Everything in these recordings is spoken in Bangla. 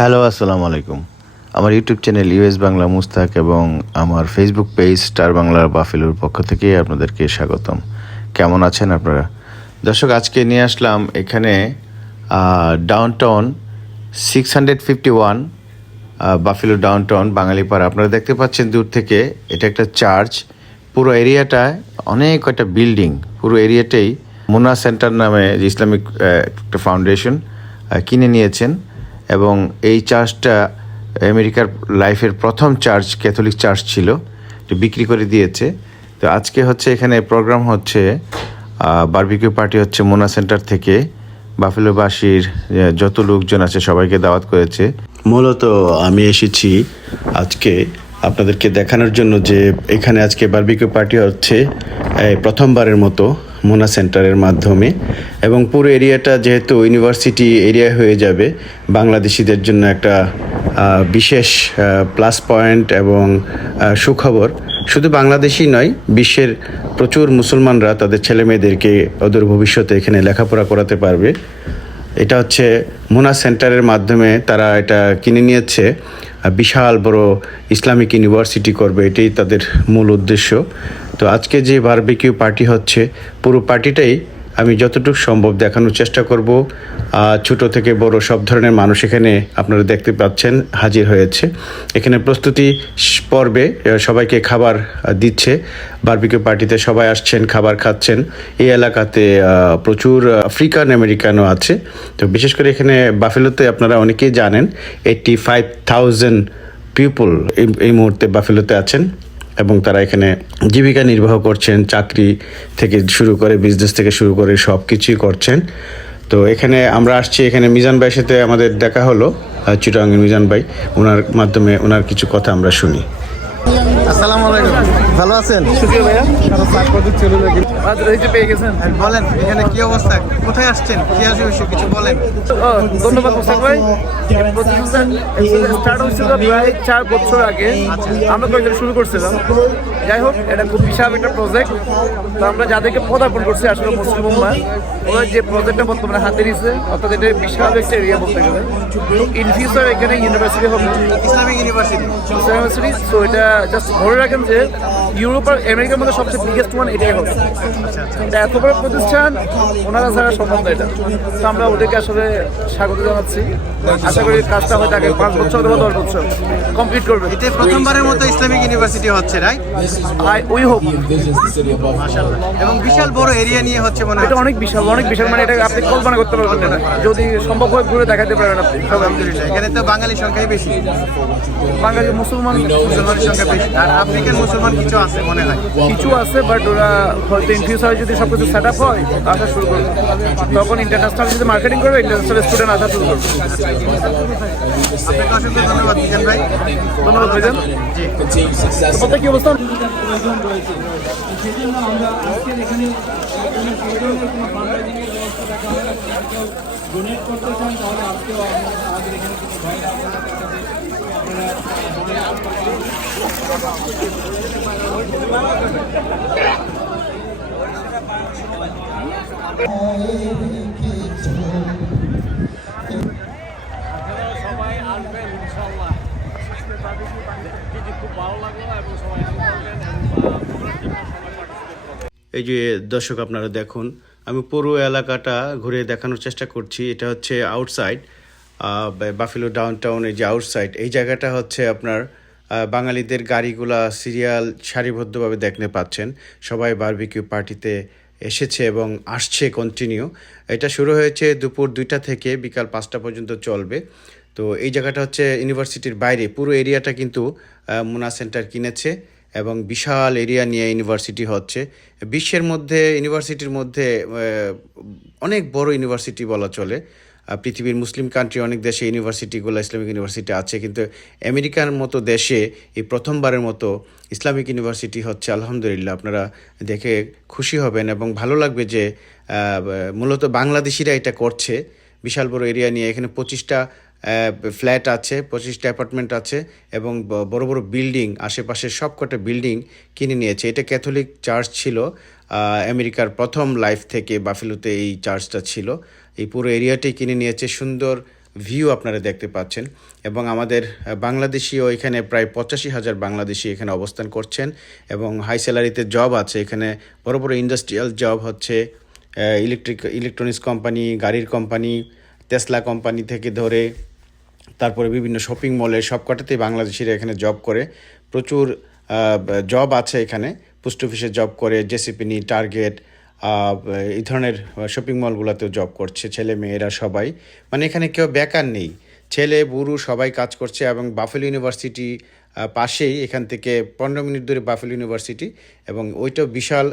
হ্যালো আসসালামু আলাইকুম। আমার YouTube channel US Bangla Mustak এবং আমার ফেসবুক পেজ স্টার বাংলার বাফেলুর পক্ষ থেকে আপনাদেরকে স্বাগতম। কেমন আছেন আপনারা? দর্শক, আজকে নিয়ে আসলাম এখানে downtown six hundred fifty one Buffalo downtown বাঙালিপাড়া আপনারা দেখতে পাচ্ছেন দূর থেকে এটা একটা চার্চ পুরো এরিয়াটায় অনেক কয়টা বিল্ডিং পুরো এরিয়াটাই মুনা সেন্টার নামে ইসলামিক একটা ফাউন্ডেশন কিনে নিয়েছেন। এবং এই চার্চটা আমেরিকার লাইফের প্রথম চার্চ, ক্যাথলিক চার্চ ছিল বিক্রি করে দিয়েছে। তো আজকে হচ্ছে এখানে প্রোগ্রাম হচ্ছে বারবিকিউ পার্টি হচ্ছে মোনা সেন্টার থেকে। বাফেলোবাসীর যত লোকজন আছে সবাইকে দাওয়াত করেছে। মূলত আমি এসেছি আজকে আপনাদেরকে দেখানোর জন্য যে এখানে আজকে বারবিকিউ পার্টি হচ্ছে প্রথমবারের মতো। মোনা সেন্টারের মাধ্যমে। এবং পুরো এরিয়াটা যেহেতু ইউনিভার্সিটি এরিয়া হয়ে যাবে, বাংলাদেশিদের জন্য একটা বিশেষ প্লাস পয়েন্ট এবং সুখবর। শুধু বাংলাদেশি নয়, বিশ্বের প্রচুর মুসলমানরা তাদের ছেলে মেয়েদেরকে ওদের ভবিষ্যতে এখানে লেখাপড়া করাতে পারবে। এটা হচ্ছে মোনা সেন্টারের মাধ্যমে তারা এটা কিনে নিয়েছে। বিশাল বড় ইসলামিক ইউনিভার্সিটি করবে, এটাই তাদের মূল উদ্দেশ্য। তো আজকে যে বারবিকিউ পার্টি হচ্ছে, পুরো পার্টিটাই আমি যতটুকু সম্ভব দেখানোর চেষ্টা করব। ছোট থেকে বড় সব ধরনের মানুষ এখানে আপনারা দেখতে পাচ্ছেন, হাজির হয়েছে। এখানে প্রস্তুতি পর্বে সবাইকে খাবার দিচ্ছে। বারবিকিউ পার্টিতে সবাই আসছেন, খাবার খাচ্ছেন। এই এলাকাতে প্রচুর আফ্রিকান আমেরিকানও আছে। তো বিশেষ করে এখানে বাফেলোতে আপনারা অনেকেই জানেন এইটটি ফাইভ থাউজেন্ড পিপুল এই মুহূর্তে বাফেলোতে আছেন। এবং তারা এখানে জীবিকা নির্বাহ করছেন, চাকরি থেকে শুরু করে বিজনেস থেকে শুরু করে সব কিছুই করছেন। তো এখানে আমরা আসছি, এখানে মিজান ভাইয়ের সাথে আমাদের দেখা হলো চিটাঙ্গের মিজান ভাই। ওনার মাধ্যমে ওনার কিছু কথা আমরা শুনি। আসসালামু আলাইকুম। ভালো আছেন? শুক্রিয়া ভাইয়া এই যে পেয়ে গেছেন। বলেন এখানে কি অবস্থা? কোথায় আসছেন? কি আসবে কিছু বলেন। ধন্যবাদ মোস্তাক ভাই। স্টার্ট হয়েছিল প্রায় চার বছর আগে। আমরা কয়েকজন শুরু করছিলাম। যাই হোক এটা খুব বিশাল একটা প্রজেক্ট তো আমরা যাদেরকে পদার্পণ করছি আসলে মুসলিম ওরা যে প্রজেক্টটা বর্তমানে হাতে নিছে অর্থাৎ এটা বিশাল একটা এরিয়া বলতে গেলে। ইন ফিউচার এখানে ইউনিভার্সিটি হবে। ইসলামিক ইউনিভার্সিটি ইউনিভার্সিটি সো এটা জাস্ট ধরে রাখেন যে ইউরোপ আর আমেরিকার মধ্যে সবচেয়ে বিগেস্ট ওয়ান এটাই হবে। এটা এত বড় প্রতিষ্ঠান ওনারা ছাড়া সম্ভব না এটা। তো আমরা ওদেরকে আসলে স্বাগত জানাচ্ছি। আশা করি কাজটা হয়তো আগে পাঁচ বছর অথবা দশ বছর কমপ্লিট করবে। এটা প্রথমবারের মতো ইসলামিক ইউনিভার্সিটি হচ্ছে রাইট আই উই হোপ এবং বিশাল বড় এরিয়া নিয়ে হচ্ছে মনে হয় এটা অনেক বিশাল অনেক বিশাল মানে এটা আপনি কল্পনা করতে পারবেন না। যদি সম্ভব হয় ঘুরে দেখাতে পারেন আপনি সব আলহামদুলিল্লাহ এখানে তো বাঙালি সংখ্যাই বেশি। বাঙালি মুসলমান মুসলমানের সংখ্যা বেশি। আর আফ্রিকান মুসলমান কিছু আছে মনে হয় কিছু আছে বাট ওরা হয়তো ইন ফিউচারে যদি সব কিছু সেট আপ হয় আসা শুরু করবে। তখন ইন্টারন্যাশনাল যদি মার্কেটিং করবে ইন্টারন্যাশনাল স্টুডেন্ট আসা শুরু করবে। আপনাকে অসংখ্য ধন্যবাদ মিজান ভাই। ধন্যবাদ ভাইজান। তো কি অবস্থা? এই যে দর্শক আপনারা দেখুন, আমি পুরো এলাকাটা ঘুরে দেখানোর চেষ্টা করছি। এটা হচ্ছে আউটসাইড বাফেলো ডাউন টাউনের যে আউটসাইড এই জায়গাটা হচ্ছে আপনার বাঙালিদের গাড়িগুলা সিরিয়াল সারিবদ্ধভাবে দেখতে পাচ্ছেন। সবাই বারবিকিউ পার্টিতে এসেছে এবং আসছে কন্টিনিউ এটা শুরু হয়েছে দুপুর দুইটা থেকে বিকাল পাঁচটা পর্যন্ত চলবে। তো এই জায়গাটা হচ্ছে ইউনিভার্সিটির বাইরে। পুরো এরিয়াটা কিন্তু মুনা সেন্টার কিনেছে এবং বিশাল এরিয়া নিয়ে ইউনিভার্সিটি হচ্ছে। বিশ্বের মধ্যে ইউনিভার্সিটির মধ্যে অনেক বড় ইউনিভার্সিটি বলা চলে। পৃথিবীর মুসলিম কান্ট্রি অনেক দেশে ইউনিভার্সিটিগুলো ইসলামিক ইউনিভার্সিটি আছে, কিন্তু আমেরিকার মতো দেশে এই প্রথমবারের মতো ইসলামিক ইউনিভার্সিটি হচ্ছে, আলহামদুলিল্লাহ, আপনারা দেখে খুশি হবেন এবং ভালো লাগবে যে মূলত বাংলাদেশিরা এটা করছে। বিশাল বড় এরিয়া নিয়ে এখানে পঁচিশটা ফ্ল্যাট আছে, পঁচিশটা অ্যাপার্টমেন্ট আছে এবং বড় বড় বিল্ডিং আশেপাশের সব কটা বিল্ডিং কিনে নিয়েছে। এটা ক্যাথলিক চার্চ ছিল আমেরিকার প্রথম লাইফ থেকে বাফেলোতে এই চার্চটা ছিল। এই পুরো এরিয়াটি কিনে নিয়েছে। সুন্দর ভিউ আপনারা দেখতে পাচ্ছেন। এবং আমাদের বাংলাদেশিও এখানে প্রায় পঁচাশি হাজার বাংলাদেশি এখানে অবস্থান করছেন। এবং হাই স্যালারিতে জব আছে। এখানে বড় বড় ইন্ডাস্ট্রিয়াল জব হচ্ছে ইলেকট্রিক ইলেকট্রনিক্স কোম্পানি গাড়ির কোম্পানি তেসলা কোম্পানি থেকে ধরে, তারপরে বিভিন্ন শপিং মলে সব কটাতেই বাংলাদেশিরা এখানে জব করে। প্রচুর জব আছে এখানে। পোস্ট অফিসে জব করে জেসিপিনি টার্গেট এই ধরনের শপিং মলগুলোতেও জব করছে ছেলে মেয়েরা সবাই। মানে এখানে কেউ বেকার নেই। ছেলে, বুড়ো সবাই কাজ করছে এবং বাফেল ইউনিভার্সিটি পাশেই এখান থেকে পনেরো মিনিট দূরে বাফেল ইউনিভার্সিটি এবং ওইটাও বিশাল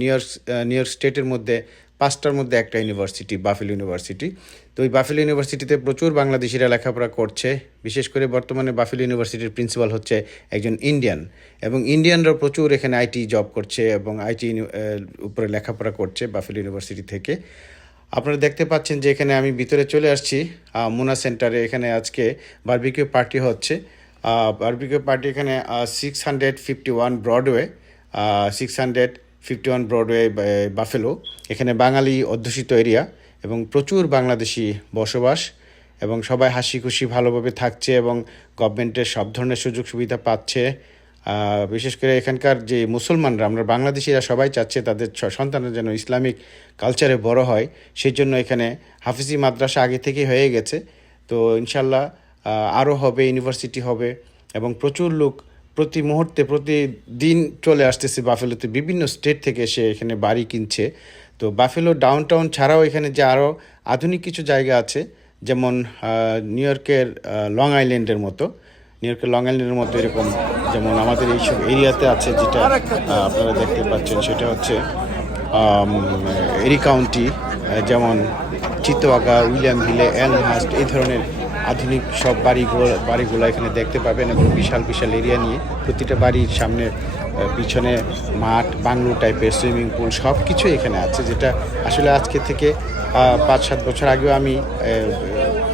নিউ ইয়র্ক নিউ ইয়র্ক স্টেটের মধ্যে, পাঁচটার মধ্যে একটা ইউনিভার্সিটি বাফেল ইউনিভার্সিটি তো ওই বাফেল ইউনিভার্সিটিতে প্রচুর বাংলাদেশিরা লেখাপড়া করছে। বিশেষ করে বর্তমানে বাফেল ইউনিভার্সিটির প্রিন্সিপাল হচ্ছে একজন ইন্ডিয়ান। এবং ইন্ডিয়ানরা প্রচুর এখানে আইটি জব করছে এবং আইটি উপরে লেখাপড়া করছে বাফেল ইউনিভার্সিটি থেকে। আপনারা দেখতে পাচ্ছেন যে এখানে আমি ভিতরে চলে আসছি। মুনা সেন্টারে এখানে আজকে বারবিকিউ পার্টি হচ্ছে। বারবিকিউ পার্টি এখানে six hundred fifty one Broadway six hundred fifty one Broadway Buffalo. এখানে বাঙালি অধ্যুষিত এরিয়া। এবং প্রচুর বাংলাদেশি বসবাস এবং সবাই হাসি খুশি ভালোভাবে থাকছে এবং গভর্নমেন্টের সব ধরনের সুযোগ সুবিধা পাচ্ছে। বিশেষ করে এখানকার যে মুসলমানরা, আমরা বাংলাদেশিরা সবাই চাচ্ছে তাদের সন্তানরা যেন ইসলামিক কালচারে বড় হয়। সেই জন্য এখানে হাফিজি মাদ্রাসা আগে থেকেই হয়ে গেছে। তো ইনশাল্লাহ আরও হবে, ইউনিভার্সিটি হবে এবং প্রচুর লোক প্রতি মুহূর্তে, প্রতিদিন চলে আসতেছে বাফেলোতে। বিভিন্ন স্টেট থেকে এসে এখানে বাড়ি কিনছে। তো বাফেলো ডাউন টাউন ছাড়াও এখানে যে আরও আধুনিক কিছু জায়গা আছে, যেমন নিউ ইয়র্কের লং আইল্যান্ডের মতো। নিউ ইয়র্কের লং আইল্যান্ডের মতো এরকম যেমন আমাদের এইসব এরিয়াতে আছে যেটা আপনারা দেখতে পাচ্ছেন, সেটা হচ্ছে এরি কাউন্টি যেমন চিতোয়াগা, উইলিয়াম ভিলে এলমহাস্ট, এই ধরনের আধুনিক সব বাড়িগুলো বাড়িগুলো এখানে দেখতে পাবেন এবং বিশাল বিশাল এরিয়া নিয়ে প্রতিটা বাড়ির সামনে পিছনে মাঠ, বাংলো টাইপের সুইমিং পুল সব কিছু এখানে আছে, যেটা আসলে আজকে থেকে পাঁচ, সাত বছর আগেও আমি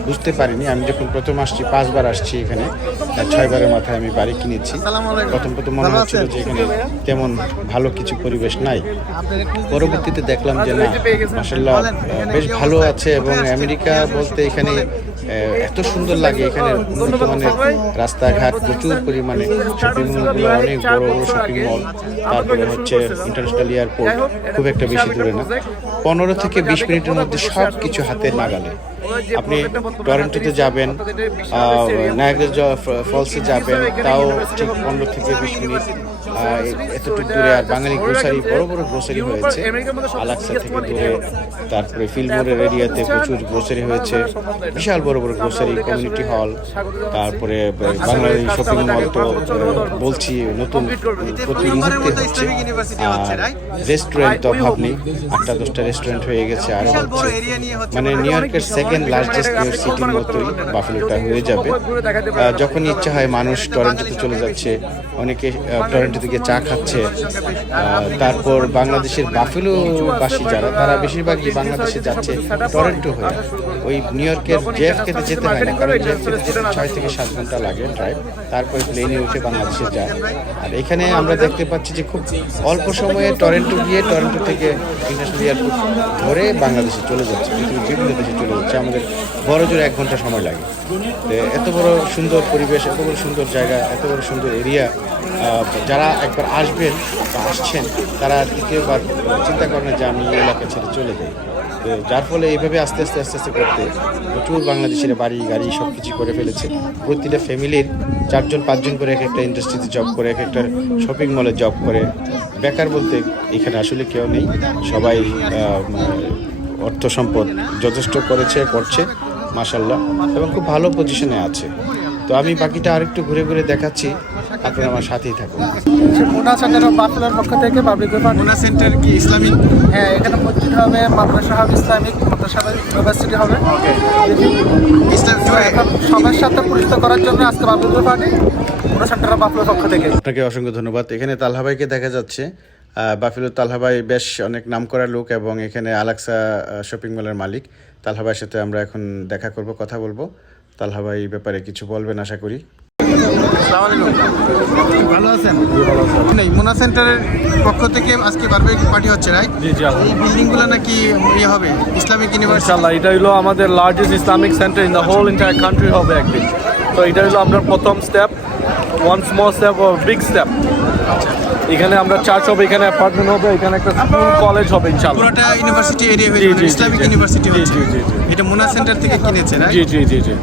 বুঝতে পারিনি। আমি যখন প্রথম আসছি পাঁচবার আসছি এখানে আর ছয়বারের মাথায় আমি বাড়ি কিনেছি। প্রথম প্রথম মনে হচ্ছিল যে এখানে তেমন ভালো কিছু পরিবেশ নাই। পরবর্তীতে দেখলাম যে না মাসাল্লাহ বেশ ভালো আছে এবং আমেরিকা বলতে এখানে এত সুন্দর লাগে। এখানে উন্নত মানের রাস্তাঘাট প্রচুর পরিমাণে শপিং মলগুলো অনেক বড় বড় শপিং মল তারপরে হচ্ছে ইন্টারন্যাশনাল এয়ারপোর্ট খুব একটা বেশি দূরে না। পনেরো থেকে বিশ মিনিটের মধ্যে সব কিছু হাতের নাগালে। আপনি টরেন্টোতে যাবেন নায়াগ্রা ফলসে যাবেন তাও ঠিক পনেরো থেকে বিশ মিনিট এতটুকু দূরে আর বাঙালি গ্রোসারি বড় বড় গ্রোসারি হয়েছে। আলাক্সা থেকে দূরে তারপরে ফিলমোরের এরিয়াতে প্রচুর গ্রোসারি হয়েছে। বিশাল বড় বড় গ্রোসারি কমিউনিটি হল তারপরে বাঙালি শপিং মল তো বলছি নতুন প্রতি মুহূর্তে হচ্ছে আর রেস্টুরেন্ট তো অভাব নেই আটটা দশটা রেস্টুরেন্ট হয়ে গেছে আরও হচ্ছে মানে নিউ ইয়র্কের সেকেন্ড লার্জেস্ট সিটির মতোই বাফেলোটা হয়ে যাবে। যখন ইচ্ছা হয়, মানুষ টরেন্টোতে চলে যাচ্ছে, অনেকে টরেন্টোতে গিয়ে চা খাচ্ছে। তারপর বাংলাদেশের বাফেলো বাসী যারা, তারা বেশিরভাগই বাংলাদেশে যাচ্ছে, টরেন্টো হয়ে। ওই নিউ ইয়র্কের জেফ খেতে যেতে হয় না, কারণ জেফ খেতে যেতে ছয় থেকে সাত ঘণ্টা লাগে ড্রাইভ তারপরে প্লেনে উঠে বাংলাদেশে যায়। আর এখানে আমরা দেখতে পাচ্ছি যে খুব অল্প সময়ে টরেন্টো গিয়ে টরেন্টো থেকে ইন্টারন্যাশনাল এয়ারপোর্ট ধরে বাংলাদেশে চলে যাচ্ছে, পৃথিবীর বিভিন্ন দেশে চলে যাচ্ছে। আমাদের বড় জোরে এক ঘণ্টা সময় লাগে। তো এত বড় সুন্দর পরিবেশ, এত বড় সুন্দর জায়গা, এত বড় সুন্দর এরিয়া যারা একবার আসবেন বা আসছেন, তারা দ্বিতীয়বার চিন্তা করেন যে আমি এই এলাকা ছেড়ে চলে যাই। তো যার ফলে এইভাবে আস্তে আস্তে আস্তে আস্তে করতে প্রচুর বাংলাদেশের বাড়ি, গাড়ি সব কিছু করে ফেলেছে। প্রতিটা ফ্যামিলির চারজন, পাঁচজন করে এক একটা ইন্ডাস্ট্রিতে জব করে, এক একটা শপিং মলে জব করে। বেকার বলতে এখানে আসলে কেউ নেই। সবাই অর্থ সম্পদ যথেষ্ট করেছে করছে মাসাল্লাহ এবং খুব ভালো পজিশনে আছে। তো আমি বাকিটা আরেকটু ঘুরে ঘুরে দেখাচ্ছি আপনারা আমার সাথেই থাকুন। মোটা সেন্টার অফ বাফেলোর পক্ষ থেকে পাবলিক মোনা সেন্টার কি ইসলামিক? হ্যাঁ এখানে মসজিদ হবে মাদ্রাসা হবে ইসলামিক মাদ্রাসা ইউনিভার্সিটি হবে। সবার সাথে পরিচিত করার জন্য আজকে পার্টি মোটা সেন্টার অফ বাফেলোর পক্ষ থেকে। আপনাকে অসংখ্য ধন্যবাদ। এখানে তালহাবাইকে দেখা যাচ্ছে। বাফেলো তালহাবাই বেশ অনেক নামকরা লোক এবং এখানে আলাক্সা শপিং মলের মালিক। তালহাবাইয়ের সাথে আমরা এখন দেখা করব কথা বলব। তালহাবাই এই ব্যাপারে কিছু বলবেন আশা করি? ভালো আছেন? নেই মোনা সেন্টারের পক্ষ থেকে আজকে বারবিকিউ পার্টি হচ্ছে রাইট জি জি এই বিল্ডিংগুলো নাকি ইয়ে হবে ইসলামিক ইউনিভার্সিটি এটা হলো আমাদের largest Islamic centre in the whole entire country হবে একদিন। তো এটা হলো আমরা প্রথম স্টেপ ওয়ান স্মল স্টেপ ও বিগ স্টেপ এখানে আমরা চার্চ হবে এখানে অ্যাপার্টমেন্ট হবে এখানে একটা স্কুল কলেজ হবে ইনশাআল্লাহ। পুরোটা ইউনিভার্সিটি এরিয়া হয়ে ইসলামিক ইউনিভার্সিটি হচ্ছে। জি, জি, জি। এটা মোনা সেন্টার থেকে কিনেছে রাইট জি জি জি জি।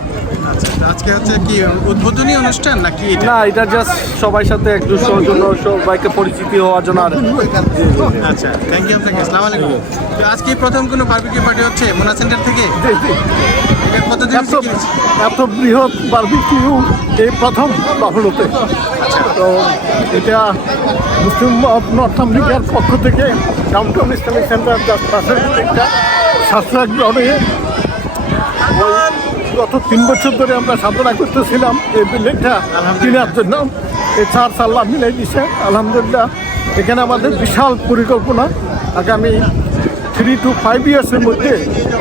আজকে হচ্ছে কি উদ্বোধনী অনুষ্ঠান নাকি না এটা জাস্ট সবার সাথে একটু জন্য সবাইকে পরিচিতি হওয়ার জন্য আর আচ্ছা থ্যাংক ইউ আপনাকে আসসালামু আলাইকুম। তো আজকে প্রথম কোনো বারবিকিউ পার্টি হচ্ছে মোনা সেন্টার থেকে? কতদিন এত বৃহৎ বার্বিকিউ এই প্রথম বাফলোতে তো এটা মুসলিম অফ নর্থ আমেরিকার পক্ষ থেকে ডাউনটাউন ইসলামিক সেন্টার পাশের একটা ওই গত তিন বছর ধরে আমরা সাধনা করতেছিলাম এই বিল্ডিংটা। কেনার জন্য এই চার আল্লাহ মিলাই দিছে। আলহামদুলিল্লাহ, এখানে আমাদের বিশাল পরিকল্পনা। আগামী থ্রি টু ফাইভ ইয়ার্সের মধ্যে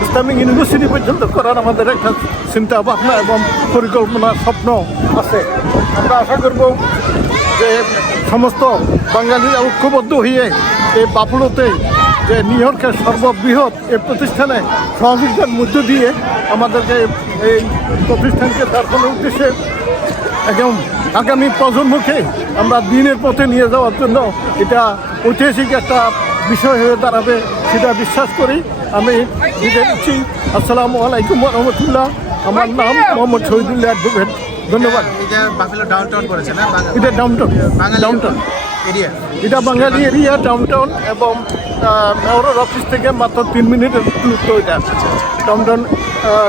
ইসলামিক ইউনিভার্সিটি পর্যন্ত করার আমাদের একটা চিন্তা ভাবনা এবং পরিকল্পনা স্বপ্ন আছে। আমরা আশা করব যে সমস্ত বাঙালিরা ঐক্যবদ্ধ হয়ে এই বাপুলোতে যে নিউ ইয়র্কের সর্ববৃহৎ এই প্রতিষ্ঠানে সহযোগিতার মধ্য দিয়ে আমাদেরকে এই প্রতিষ্ঠানকে দর্শনের উদ্দেশ্যে একদম আগামী প্রজন্মকে আমরা দিনের পথে নিয়ে যাওয়ার জন্য এটা ঐতিহাসিক একটা বিষয় হয়ে দাঁড়াবে সেটা বিশ্বাস করি। আমি বিদায় নিচ্ছি। আসসালামু আলাইকুম রহমতুল্লাহ। আমার নাম মোহাম্মদ শহীদুল্লাহ অ্যাডভোকেট ধন্যবাদ। এটা ডাউনটাউন করেছে না? এটা ডাউনটাউন বাঙালি ডাউনটাউন এরিয়া এটা বাঙালি এরিয়া ডাউনটাউন এবং মেয়রের অফিস থেকে মাত্র তিন মিনিটের দূরত্ব এটা ডাউনটাউন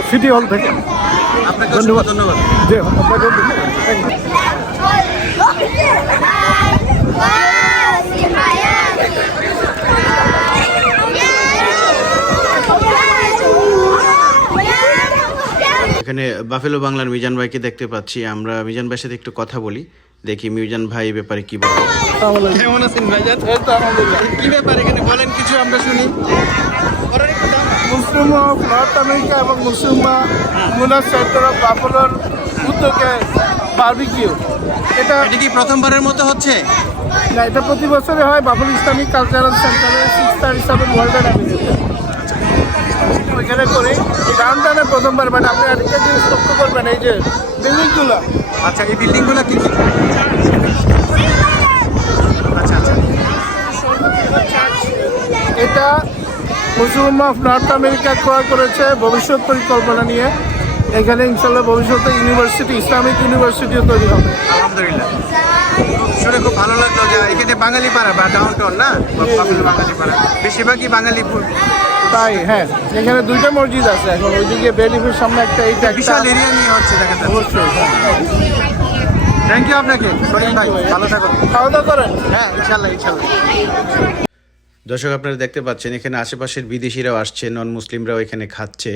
সিটি হল থেকে। ধন্যবাদ। ধন্যবাদ। আপনাকে you. এখানে বাফেলো বাংলার মিজান ভাইকে দেখতে পাচ্ছি। আমরা মিজান ভাইয়ের সাথে একটু কথা বলি। দেখি মিজান ভাই এই ব্যাপারে কি বলে। কেমন আছেন ভাইজান কি ব্যাপার এখানে বলেন কিছু আমরা শুনি। মুসলিম নর্থ আমেরিকা এবং মুসলিম মুনার সেন্টার অফ বাফলোর উদ্যোগে বার্বিকিউ এটা এটা কি প্রথমবারের মতো হচ্ছে? না এটা প্রতি বছরে হয় বাফল ইসলামিক কালচারাল সেন্টারে সিক্স থার্টি সেভেন ওয়ার্ল্ডের অ্যাভিনিউতে ওইখানে করি। ডাউনটাউনে প্রথমবার মানে আপনি আরেকটা জিনিস লক্ষ্য করবেন এই যে বিল্ডিংগুলো আচ্ছা এই বিল্ডিংগুলো কি কি? আচ্ছা আচ্ছা। এটা মুসলিম অফ নর্থ আমেরিকা ক্রয় করেছে ভবিষ্যৎ পরিকল্পনা নিয়ে। এখানে ইনশাল্লাহ ভবিষ্যতে ইউনিভার্সিটি ইসলামিক ইউনিভার্সিটিও তৈরি হবে। আলহামদুলিল্লাহ। শুনে খুব ভালো লাগল যে এখানে বাঙালি পাড়া বা ডাউনটাউন না? বাঙালি পাড়া। বেশিরভাগই বাঙালি তাই হ্যাঁ। এখানে দুইটা মসজিদ আছে এখন ওইদিকে বেলিফের সামনে একটা এইটা বিশাল এরিয়া নিয়ে হচ্ছে দেখা যাচ্ছে। অবশ্যই। থ্যাংক ইউ আপনাকে ভাই ভালো থাকুন। খাওয়া দাওয়া করেন? হ্যাঁ ইনশাল্লাহ ইনশাল্লাহ। দর্শক আপনারা দেখতে পাচ্ছেন এখানে আশেপাশের বিদেশিরাও আসছে নন মুসলিমরাও এখানে খাচ্ছে।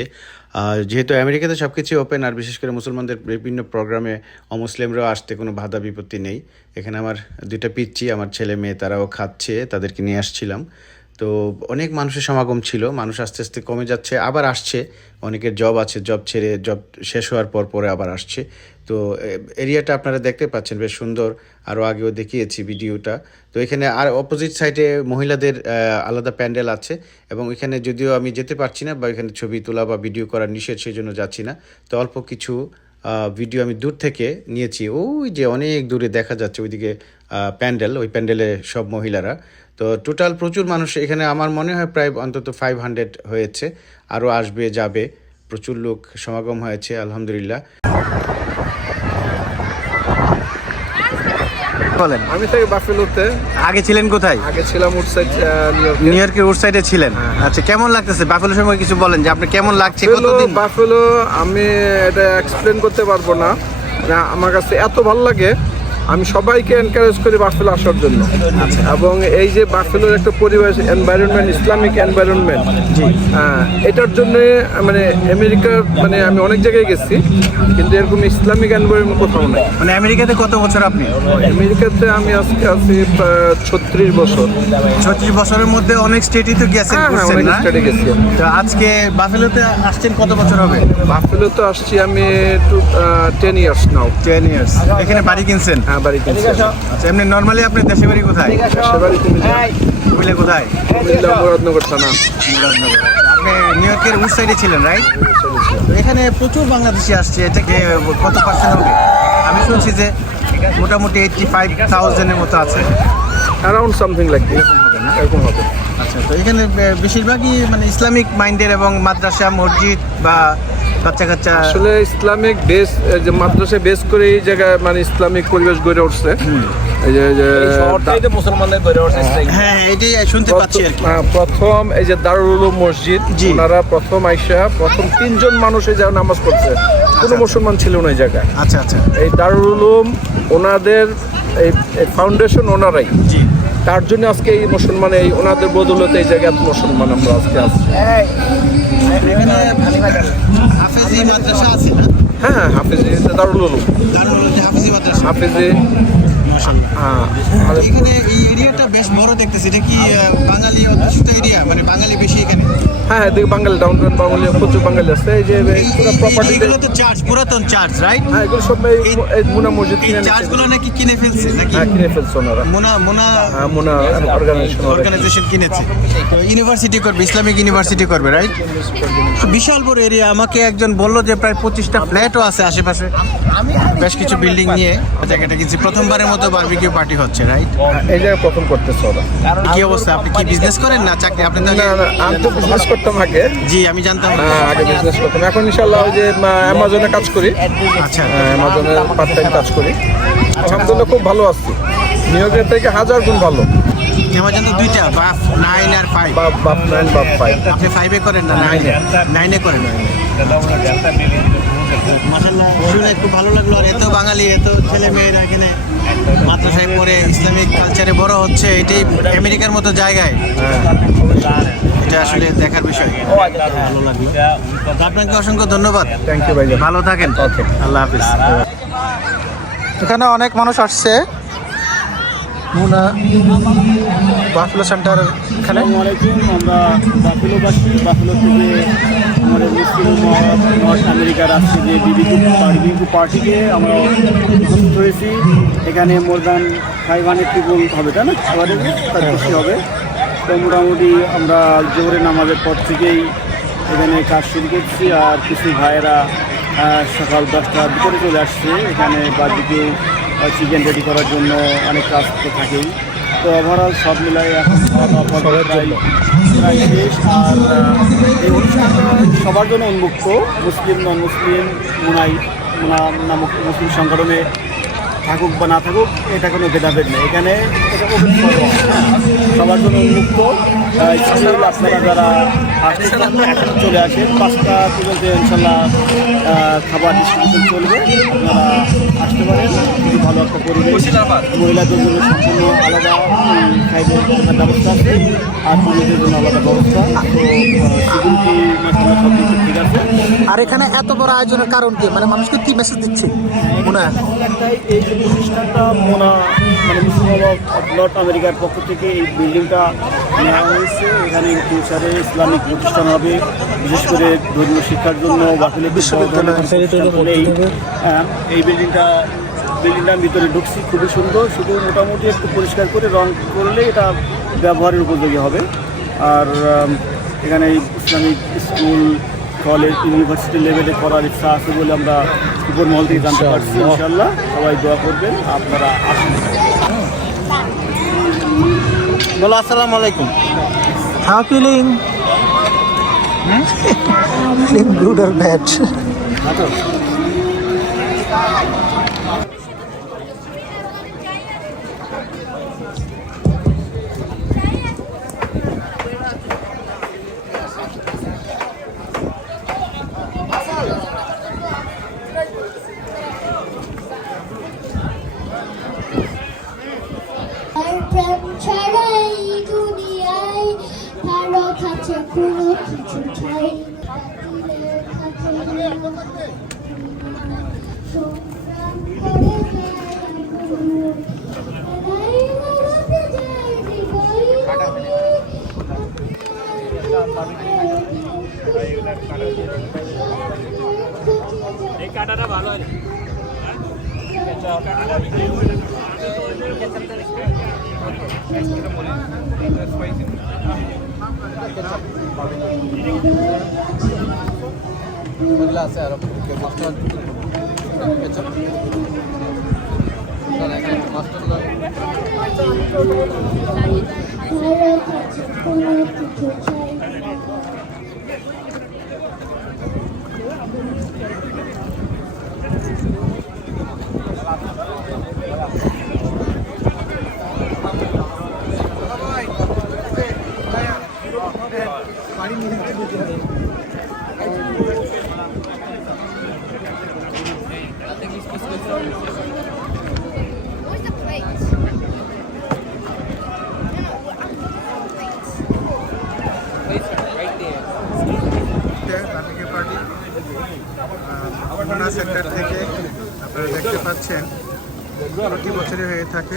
আর যেহেতু আমেরিকাতে সব কিছু ওপেন আর বিশেষ করে মুসলমানদের বিভিন্ন প্রোগ্রামে অমুসলিমরাও আসতে কোনো বাধা বিপত্তি নেই। এখানে আমার দুইটা পিচ্ছি আমার ছেলে মেয়ে তারাও খাচ্ছে তাদেরকে নিয়ে আসছিলাম। তো অনেক মানুষের সমাগম ছিল, মানুষ আস্তে আস্তে কমে যাচ্ছে, আবার আসছে। অনেকের জব আছে জব ছেড়ে জব শেষ হওয়ার পর পরে আবার আসছে। তো এরিয়াটা আপনারা দেখতে পাচ্ছেন, বেশ সুন্দর। আরও আগেও দেখিয়েছি ভিডিওটা তো এখানে আর অপোজিট সাইডে মহিলাদের আলাদা প্যান্ডেল আছে। এবং এখানে যদিও আমি যেতে পারছি না বা এখানে ছবি তোলা বা ভিডিও করার নিষেধ সেই জন্য যাচ্ছি না। তো অল্প কিছু ভিডিও আমি দূর থেকে নিয়েছি। ওই যে অনেক দূরে দেখা যাচ্ছে, ওইদিকে প্যান্ডেল, ওই প্যান্ডেলে সব মহিলারা। তো টোটাল প্রচুর মানুষ এখানে, আমার মনে হয় প্রায় অন্তত ফাইভ হান্ড্রেড হয়েছে। আরও আসবে, যাবে, প্রচুর লোক সমাগম হয়েছে, আলহামদুলিল্লাহ। বলেন। আমি থাকি বাফেলোতে। আগে ছিলেন কোথায়? আগে ছিলাম উডসাইড নিউ ইয়র্ক। নিউ ইয়র্কের উডসাইডে ছিলেন? আচ্ছা কেমন লাগতেছে? বাফেলো সময় কিছু বলেন যে আপনার কেমন লাগছে কতদিন? বাফেলো আমি এটা এক্সপ্লেন করতে পারব না আমার কাছে এত ভালো লাগে আমি সবাইকে এনকারেজ করি বাফেলো আসার জন্য। এবং এই যে বাফেলোর একটা পরিবেশ এনভায়রনমেন্ট ইসলামিক এনভায়রনমেন্ট হ্যাঁ এটার জন্য মানে আমেরিকার মানে আমি অনেক জায়গায় গেছি কিন্তু এরকম ইসলামিক এনভায়রনমেন্ট কোথাও নাই। মানে আমেরিকাতে কত বছর আপনি? আমেরিকাতে আমি আজকে আছি ছত্রিশ বছর। ছত্রিশ বছরের মধ্যে অনেক স্টেটই তো গেছেন হ্যাঁ হ্যাঁ অনেক না? গেছি। তো আজকে বাফেলোতে আসছেন কত বছর হবে? বাফেলো তো আসছি আমি to ten years now ten years এখানে বাড়ি কিনছেন? হ্যাঁ বাড়ি আচ্ছা এমনি নর্মালি আপনি দেশে বাড়ি কোথায়? বাড়ি কুমিল্লা কুমিল্লা কোথায়? কুমিল্লা মুরাদনগর থানা। মুরাদনগর। আপনি নিউ ইয়র্কের উড সাইডে ছিলেন রাইট এখানে প্রচুর বাংলাদেশি আসছে এটাকে কত পার্সেন্ট হবে? আমি শুনছি যে মোটামুটি এইটটি ফাইভ থাউজেন্ডের মতো আছে। অ্যারাউন্ড সামথিং লাইক এরকম হবে। আচ্ছা তো এখানে বেশিরভাগই মানে ইসলামিক মাইন্ডের এবং মাদ্রাসা মসজিদ বা বাচ্চা কাচ্চা আসলে ইসলামিক বেস যে মাদ্রাসায় বেস করে এই জায়গায় মানে ইসলামিক পরিবেশ গড়ে উঠছে। এই যে যে এটাই শুনতে পাচ্ছি আর কি। প্রথম এই যে দারুল মসজিদ জি। ওনারা প্রথম আইসা প্রথম তিনজন মানুষ এই জায়গায় নামাজ পড়ছে। কোনো মুসলমান ছিল না এই জায়গায়। আচ্ছা আচ্ছা। এই দারুল ওনাদের এই ফাউন্ডেশন ওনারাই। জি। তার জন্য আজকে এই মুসলমান এই ওনাদের বদলতে এই জায়গায় মুসলমান আমরা আজকে আসছি হ্যাঁ হ্যাঁ হাফিজি দারুল হাফেজি হাফিজি হ্যাঁ এরিয়াটা বেশ বড় দেখতেছি। এটা কি বাঙালি অধ্যুষিত এরিয়া মানে বাঙালি বেশি এখানে? হ্যাঁ এদিকে বাঙালি ডাউন টাউন বাঙালি প্রচুর বাঙালি আছে। এই যে পুরো প্রপার্টি এইগুলো তো চার্চ পুরাতন চার্চ রাইট হ্যাঁ এগুলো সব এই মুনা মসজিদ কিনে। চার্চগুলো নাকি কিনে ফেলছে নাকি? হ্যাঁ কিনে ফেলছে ওনারা। মোনা মোনা হ্যাঁ মুনা অর্গানাইজেশন অর্গানাইজেশন কিনেছে। ইউনিভার্সিটি করবে ইসলামিক ইউনিভার্সিটি করবে রাইট বিশাল বড় এরিয়া আমাকে একজন বলল যে প্রায় পঁচিশটা ফ্ল্যাটও আছে আশেপাশে। বেশ কিছু বিল্ডিং নিয়ে। জায়গাটা কিনছি প্রথমবারের মতো বারবিকিউ পার্টি হচ্ছে রাইট এই জায়গায় প্রথম করতেছে ওরা। কি অবস্থা? আপনি কি বিজনেস করেন না চাকরি? আপনি না না আমি তো বিজনেস করতাম আগে। জি আমি জানতাম না। হ্যাঁ, আগে বিজনেস করতাম। এখন ইনশাল্লাহ ওই যে অ্যামাজনে কাজ করি। আচ্ছা। অ্যামাজনে পার্ট টাইম কাজ করি। আলহামদুলিল্লাহ খুব ভালো আছি। ইয়র্কের থেকে হাজার গুণ ভালো। অ্যামাজন তো দুইটা? বাফ নাইন আর ফাইভ বাপ বাপ নাইন বাপ ফাইভ আপনি ফাইভে করেন না নাইনে নাইনে করেন মাসাল্লাহ শুনে খুব ভালো লাগল। আর এত বাঙালি এত ছেলে মেয়েরা এখানে। মাদ্রাসায় পড়ে ইসলামিক কালচারে বড় হচ্ছে এটি আমেরিকার মতো জায়গায়। এটা আসলে দেখার বিষয়। ভালো লাগল আপনাকে অসংখ্য ধন্যবাদ। থ্যাংক ইউ ভাই ভালো থাকেন. আল্লাহ হাফিজ। এখানে অনেক মানুষ আসছে। মুনা বাফলো সেন্টার এখানে। আমরা বাফেলোবাসী বাফেলো থেকে আমাদের মুসলিম নর্থ আমেরিকার আসছে যে বিবিকু পার্টিকে আমরা উপস্থিত হয়েছি। এখানে more than five hundred people হবে, তাই না? আমাদের তার বেশি হবে। তো মোটামুটি আমরা জোহরের নামাজের পর থেকেই এখানে কাজ শুরু করছি আর কিছু ভাইয়েরা সকাল দশটার ভিতরে চলে আসছে। এখানে বাদিকে চিকেন রেডি করার জন্য অনেক কাজ থাকেই। তো ওভারঅল সব মিলাই এখন খাওয়া দাওয়া প্রায় প্রায় শেষ। আর এই অনুষ্ঠানটা সবার জন্য উন্মুক্ত। মুসলিম নন মুসলিম মুনাই মুনা নামক মুসলিম সংগঠনে থাকুক বা না থাকুক, এটা কোনো ভেদাভেদ নেই। এখানে। সবার জন্য উন্মুক্ত আপনারা যারা আসছেন চলে আসেন। পাঁচটা পর্যন্ত ইনশাল্লাহ খাবার ডিস্ট্রিবিউশন চলবে। আপনারা আসতে পারেন। খুবই ভালো একটা পরিবেশ। মহিলাদের জন্য সম্পূর্ণ আলাদা খাইতে ব্যবস্থা আছে। আর পুরুষদের জন্য আলাদা ব্যবস্থা। তো সিকিউরিটি সব কিছু ঠিক আছে। আর এখানে এত বড় আয়োজনের কারণ কি? মানে মানুষকে কি মেসেজ দিচ্ছে? মনে এই প্রতিষ্ঠানটা মোনা মানে নর্থ আমেরিকার পক্ষ থেকে এই বিল্ডিংটা নেওয়া হয়েছে এখানে ফিউচারে ইসলামিক প্রতিষ্ঠান হবে বিশেষ করে ধর্মীয় শিক্ষার জন্য বাকিলে বিশ্ববিদ্যালয় এই বিল্ডিংটা বিল্ডিংটার ভিতরে ঢুকছি, খুবই সুন্দর। শুধু মোটামুটি একটু পরিষ্কার করে রং করলে এটা ব্যবহারের উপযোগী হবে। আর এখানে ইসলামিক স্কুল কলেজ ইউনিভার্সিটি লেভেলে করার ইচ্ছা আছে বলে আমরা উপর মহল থেকে জানতে পারছি। ইনশাল্লাহ সবাই দোয়া করবেন আপনারা আসুন বলো আসসালামু আলাইকুম। হাউ ফিলিং ফিলিং গুড আর ব্যাড কাটা ভালো হয় ওগুলো আছে আর মাস্টার কেচাপ মাস্টার প্রতি বছরই হয়ে থাকে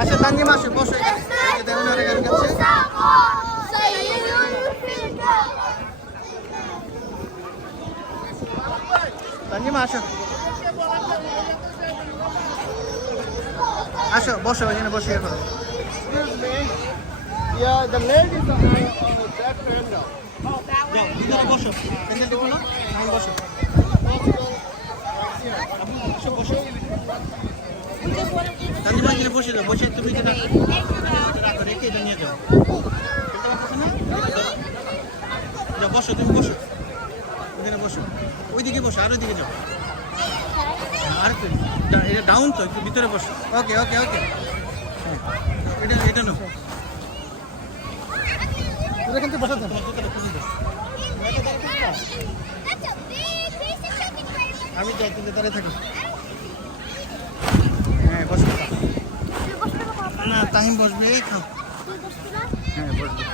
আচ্ছা তাঙ্গিম আসো, বসো এখানে। গাচ্ছে। তাঙ্গিমা আসো, বসো, এখানে বসে ভিতরে বসো বসো বসো এখানে বসে যাও বসে তুমি এটা রাখো। রাখো এটা নিয়ে যাও। না বসো তুমি বসো। ওখানে বসো। ওইদিকে বসো আর ওইদিকে যাও। আর এটা ডাউন তো একটু ভিতরে বসো। ওকে ওকে ওকে। এটা এটা নাও। ওরা কিন্তু বসে থাকো আমি যাই তুমি দাঁড়িয়ে থাকো হ্যাঁ বসো না তাহিম বসবে, এই খাও হ্যাঁ বসবে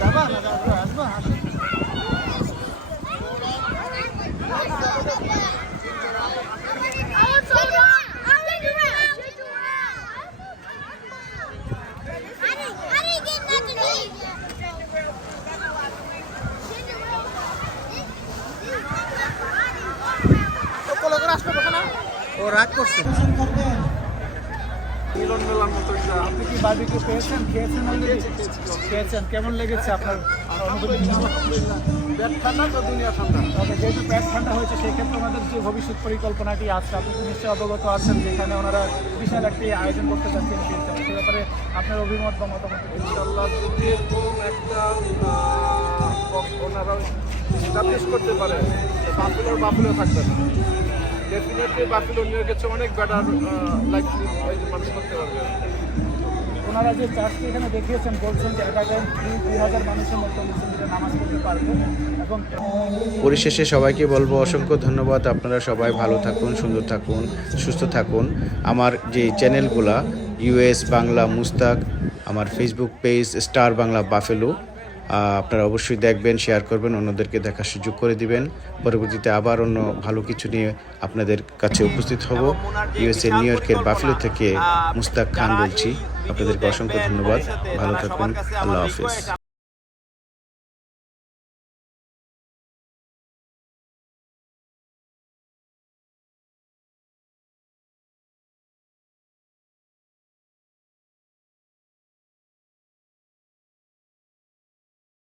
যাবা না যাবা আসবা তো। ও রাগ করছে। আপনি কি বার্বিকিউ পেয়েছেন? খেয়েছেন খেয়েছেন। কেমন লেগেছে আপনার? পেট ঠান্ডা তো দুনিয়া ঠান্ডা। তবে যেহেতু পেট ঠান্ডা হয়েছে সেক্ষেত্রে ওনাদের যে ভবিষ্যৎ পরিকল্পনাটি আছে আপনি নিশ্চয়ই অবগত আছেন যেখানে ওনারা বিশাল একটি আয়োজন করতে ফিউচার সে ব্যাপারে আপনার অভিমত বা মতামত? ইনশাল্লাহ যদি এরকম একটা ওনারা এস্টাবলিশ করতে পারে বাফুলোর বাফুলো থাকবে না। ডেফিনেটলি বাফুলো নিয়ে গেছে অনেক বেটার লাইকলি মানুষ করতে পারবে। ওনারা যে চার্জটি এখানে দেখিয়েছেন, বলছেন যে দুই হাজার মানুষের মতো মুসলিমরা নামাজ পড়তে পারবে এবং পরিশেষে সবাইকে বলব অসংখ্য ধন্যবাদ। আপনারা সবাই ভালো থাকুন, সুন্দর থাকুন, সুস্থ থাকুন। আমার যে চ্যানেলগুলা ইউএস বাংলা মুস্তাক, আমার Facebook page, Star Bangla Buffalo আপনারা অবশ্যই দেখবেন শেয়ার করবেন, অন্যদেরকে দেখার সুযোগ করে দিবেন। পরবর্তীতে আবার অন্য ভালো কিছু নিয়ে আপনাদের কাছে উপস্থিত হব। ইউএসএ নিউ ইয়র্কের বাফিলো থেকে মুস্তাক খান বলছি। আপনাদেরকে অসংখ্য ধন্যবাদ। ভালো থাকুন। আল্লাহ হাফিজ।